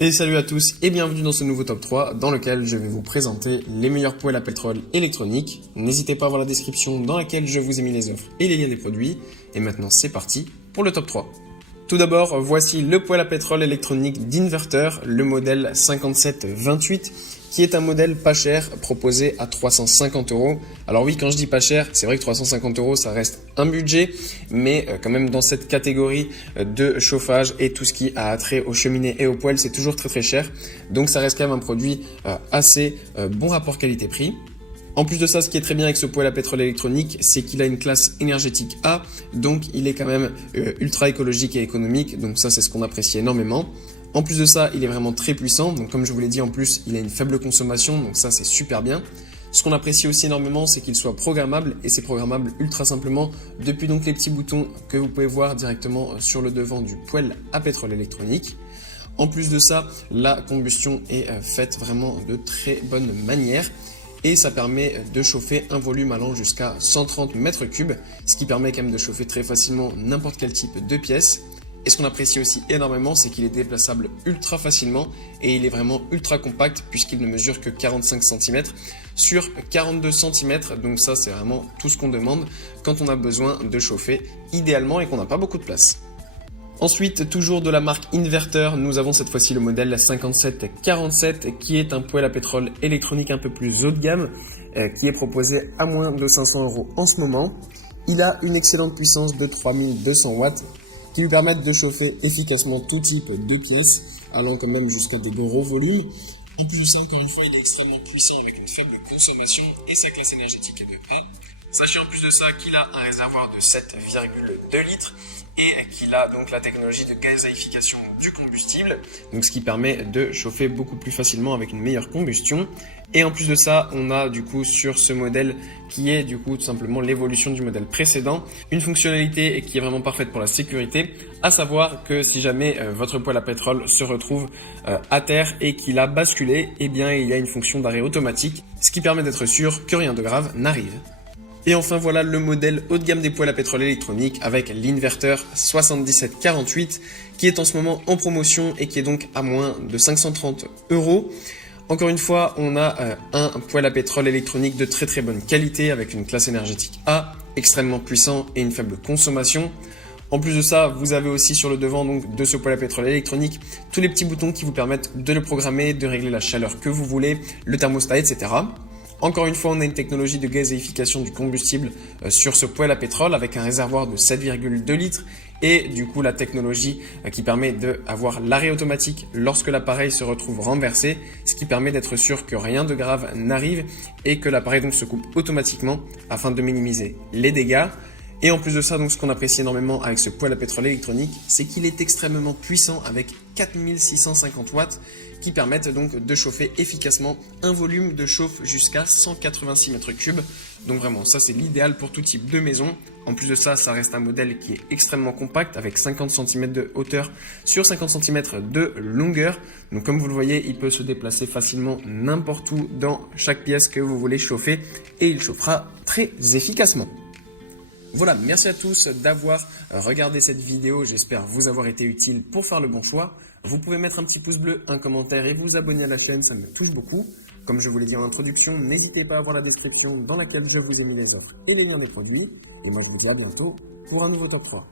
Et salut à tous et bienvenue dans ce nouveau top 3 dans lequel je vais vous présenter les meilleurs poêles à pétrole électroniques. N'hésitez pas à voir la description dans laquelle je vous ai mis les offres et les liens des produits. Et maintenant c'est parti pour le top 3. Tout d'abord, voici le poêle à pétrole électronique d'Inverter, le modèle 5728, qui est un modèle pas cher proposé à 350 €. Alors oui, quand je dis pas cher, c'est vrai que 350 €, ça reste un budget, mais quand même dans cette catégorie de chauffage et tout ce qui a trait aux cheminées et aux poêles, c'est toujours très cher. Donc ça reste quand même un produit assez bon rapport qualité-prix. En plus de ça, ce qui est très bien avec ce poêle à pétrole électronique, c'est qu'il a une classe énergétique A, donc il est quand même ultra écologique et économique, donc ça c'est ce qu'on apprécie énormément. En plus de ça, il est vraiment très puissant, donc comme je vous l'ai dit en plus, il a une faible consommation, donc ça c'est super bien. Ce qu'on apprécie aussi énormément, c'est qu'il soit programmable, et c'est programmable ultra simplement depuis donc les petits boutons que vous pouvez voir directement sur le devant du poêle à pétrole électronique. En plus de ça, la combustion est faite vraiment de très bonne manière. Et ça permet de chauffer un volume allant jusqu'à 130 mètres cubes, ce qui permet quand même de chauffer très facilement n'importe quel type de pièce. Et ce qu'on apprécie aussi énormément, c'est qu'il est déplaçable ultra facilement et il est vraiment ultra compact puisqu'il ne mesure que 45 cm sur 42 cm. Donc ça, c'est vraiment tout ce qu'on demande quand on a besoin de chauffer idéalement et qu'on n'a pas beaucoup de place. Ensuite, toujours de la marque Inverter, nous avons cette fois-ci le modèle 5747 qui est un poêle à pétrole électronique un peu plus haut de gamme qui est proposé à moins de 500 € en ce moment. Il a une excellente puissance de 3200 watts qui lui permettent de chauffer efficacement tout type de pièces allant quand même jusqu'à des gros volumes. En plus de ça, encore une fois, il est extrêmement puissant avec une faible consommation et sa classe énergétique est de A. Sachez en plus de ça qu'il a un réservoir de 7,2 litres et qu'il a donc la technologie de gazéification du combustible, donc ce qui permet de chauffer beaucoup plus facilement avec une meilleure combustion. Et en plus de ça, on a du coup sur ce modèle qui est du coup tout simplement l'évolution du modèle précédent, une fonctionnalité qui est vraiment parfaite pour la sécurité, à savoir que si jamais votre poêle à pétrole se retrouve à terre et qu'il a basculé, eh bien il y a une fonction d'arrêt automatique, ce qui permet d'être sûr que rien de grave n'arrive. Et enfin voilà le modèle haut de gamme des poêles à pétrole électronique avec l'Inverter 7748 qui est en ce moment en promotion et qui est donc à moins de 530 €. Encore une fois, on a un poêle à pétrole électronique de très bonne qualité avec une classe énergétique A, extrêmement puissant et une faible consommation. En plus de ça, vous avez aussi sur le devant donc, de ce poêle à pétrole électronique tous les petits boutons qui vous permettent de le programmer, de régler la chaleur que vous voulez, le thermostat, etc. Encore une fois, on a une technologie de gazéification du combustible sur ce poêle à pétrole avec un réservoir de 7,2 litres et du coup la technologie qui permet d'avoir l'arrêt automatique lorsque l'appareil se retrouve renversé, ce qui permet d'être sûr que rien de grave n'arrive et que l'appareil donc se coupe automatiquement afin de minimiser les dégâts. Et en plus de ça, donc, ce qu'on apprécie énormément avec ce poêle à pétrole électronique, c'est qu'il est extrêmement puissant avec 4650 watts qui permettent donc de chauffer efficacement un volume de chauffe jusqu'à 186 mètres cubes. Donc vraiment, ça c'est l'idéal pour tout type de maison. En plus de ça, ça reste un modèle qui est extrêmement compact avec 50 cm de hauteur sur 50 cm de longueur. Donc comme vous le voyez, il peut se déplacer facilement n'importe où dans chaque pièce que vous voulez chauffer et il chauffera très efficacement. Voilà, merci à tous d'avoir regardé cette vidéo, j'espère vous avoir été utile pour faire le bon choix. Vous pouvez mettre un petit pouce bleu, un commentaire et vous abonner à la chaîne, ça me touche beaucoup. Comme je vous l'ai dit en introduction, n'hésitez pas à voir la description dans laquelle je vous ai mis les offres et les liens des produits. Et moi je vous dis à bientôt pour un nouveau top 3.